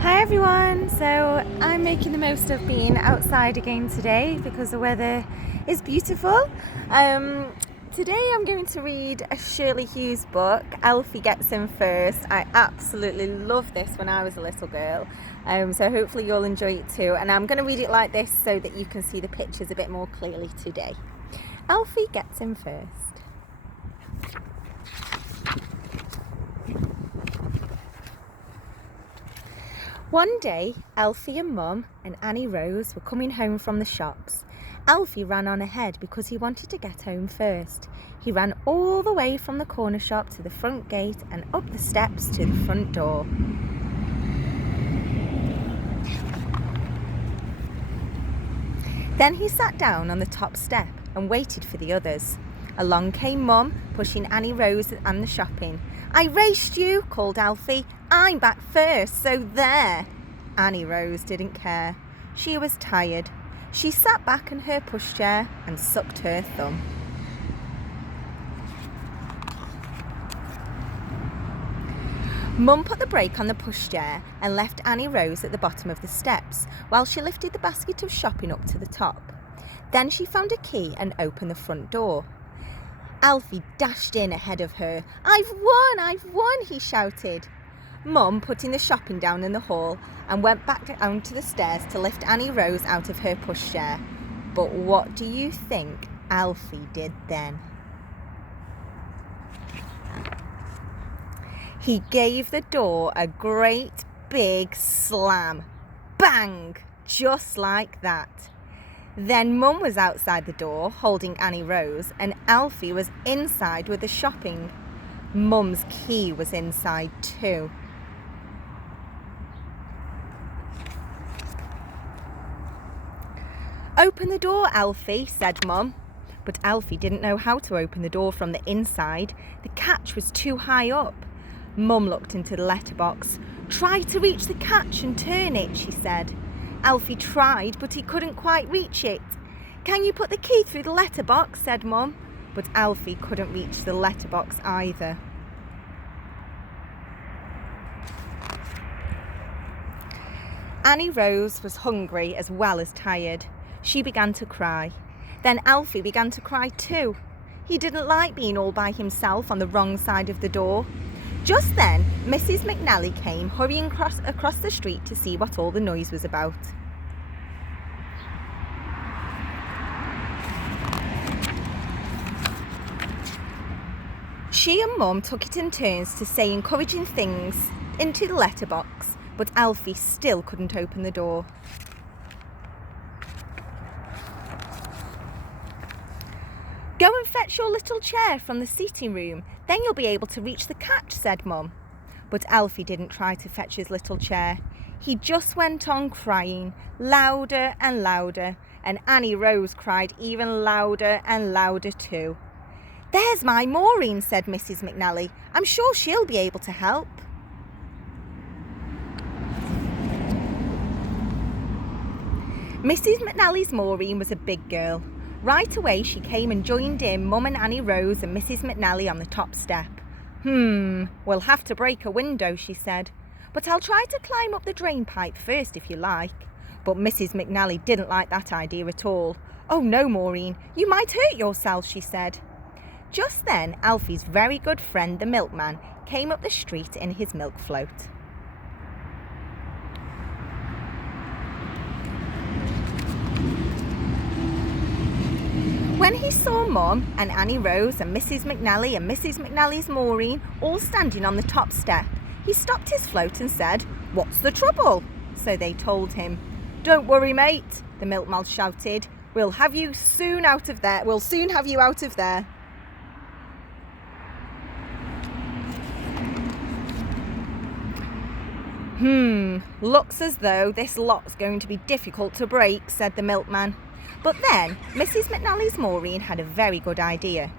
Hi everyone! So I'm making the most of being outside again today because the weather is beautiful. Today I'm going to read a Shirley Hughes book, Alfie Gets In First. I absolutely loved this when I was a little girl, so hopefully you'll enjoy it too. And I'm going to read it like this so that you can see the pictures a bit more clearly today. Alfie Gets In First. One day, Alfie and Mum and Annie Rose were coming home from the shops. Alfie ran on ahead because he wanted to get home first. He ran all the way from the corner shop to the front gate and up the steps to the front door. Then he sat down on the top step and waited for the others. Along came Mum, pushing Annie Rose and the shopping. "I raced you," called Alfie. "I'm back first, so there." Annie Rose didn't care. She was tired. She sat back in her pushchair and sucked her thumb. Mum put the brake on the pushchair and left Annie Rose at the bottom of the steps while she lifted the basket of shopping up to the top. Then she found a key and opened the front door. Alfie dashed in ahead of her. I've won, he shouted. Mum putting the shopping down in the hall and went back down to the stairs to lift Annie Rose out of her pushchair. But what do you think Alfie did then? He gave the door a great big slam. Bang! Just like that. Then Mum was outside the door holding Annie Rose and Alfie was inside with the shopping. Mum's key was inside too. "Open the door, Alfie," said Mum. But Alfie didn't know how to open the door from the inside. The catch was too high up. Mum looked into the letterbox. "Try to reach the catch and turn it," she said. Alfie tried, but he couldn't quite reach it. "Can you put the key through the letterbox?" said Mum. But Alfie couldn't reach the letterbox either. Annie Rose was hungry as well as tired. She began to cry. Then Alfie began to cry too. He didn't like being all by himself on the wrong side of the door. Just then, Mrs. McNally came hurrying across the street to see what all the noise was about. She and Mum took it in turns to say encouraging things into the letterbox, but Alfie still couldn't open the door. "Go and fetch your little chair from the seating room, then you'll be able to reach the catch," said Mum. But Alfie didn't try to fetch his little chair. He just went on crying, louder and louder, and Annie Rose cried even louder and louder too. "There's my Maureen," said Mrs. McNally. "I'm sure she'll be able to help." Mrs. McNally's Maureen was a big girl. Right away she came and joined in Mum and Annie Rose and Mrs. McNally on the top step. We'll have to break a window," she said. "But I'll try to climb up the drain pipe first if you like." But Mrs. McNally didn't like that idea at all. "Oh no, Maureen, you might hurt yourself," she said. Just then Alfie's very good friend the milkman came up the street in his milk float. When he saw Mum and Annie Rose and Mrs. McNally and Mrs. McNally's Maureen all standing on the top step, he stopped his float and said, "What's the trouble?" So they told him. "Don't worry, mate," the milkman shouted. We'll soon have you out of there." Looks as though this lot's going to be difficult to break," said the milkman. But then Mrs. McNally's Maureen had a very good idea.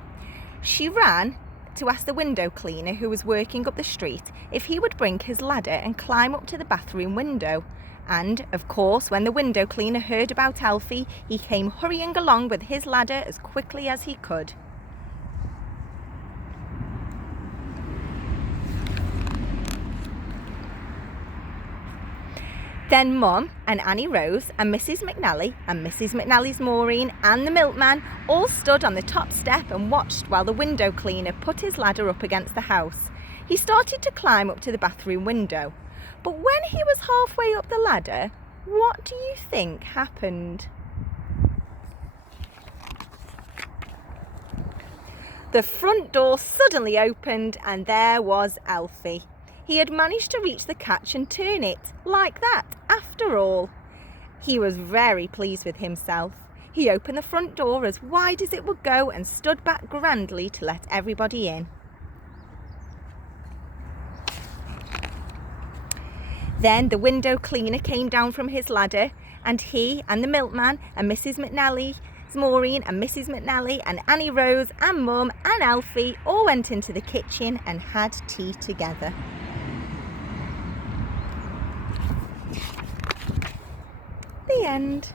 She ran to ask the window cleaner who was working up the street if he would bring his ladder and climb up to the bathroom window. And, of course, when the window cleaner heard about Alfie, he came hurrying along with his ladder as quickly as he could. Then Mum and Annie Rose and Mrs. McNally and Mrs. McNally's Maureen and the milkman all stood on the top step and watched while the window cleaner put his ladder up against the house. He started to climb up to the bathroom window, but when he was halfway up the ladder, what do you think happened? The front door suddenly opened and there was Alfie. He had managed to reach the catch and turn it, like that, after all. He was very pleased with himself. He opened the front door as wide as it would go and stood back grandly to let everybody in. Then the window cleaner came down from his ladder, and he and the milkman and Mrs. McNally, Maureen and Mrs. McNally and Annie Rose and Mum and Alfie all went into the kitchen and had tea together. The end.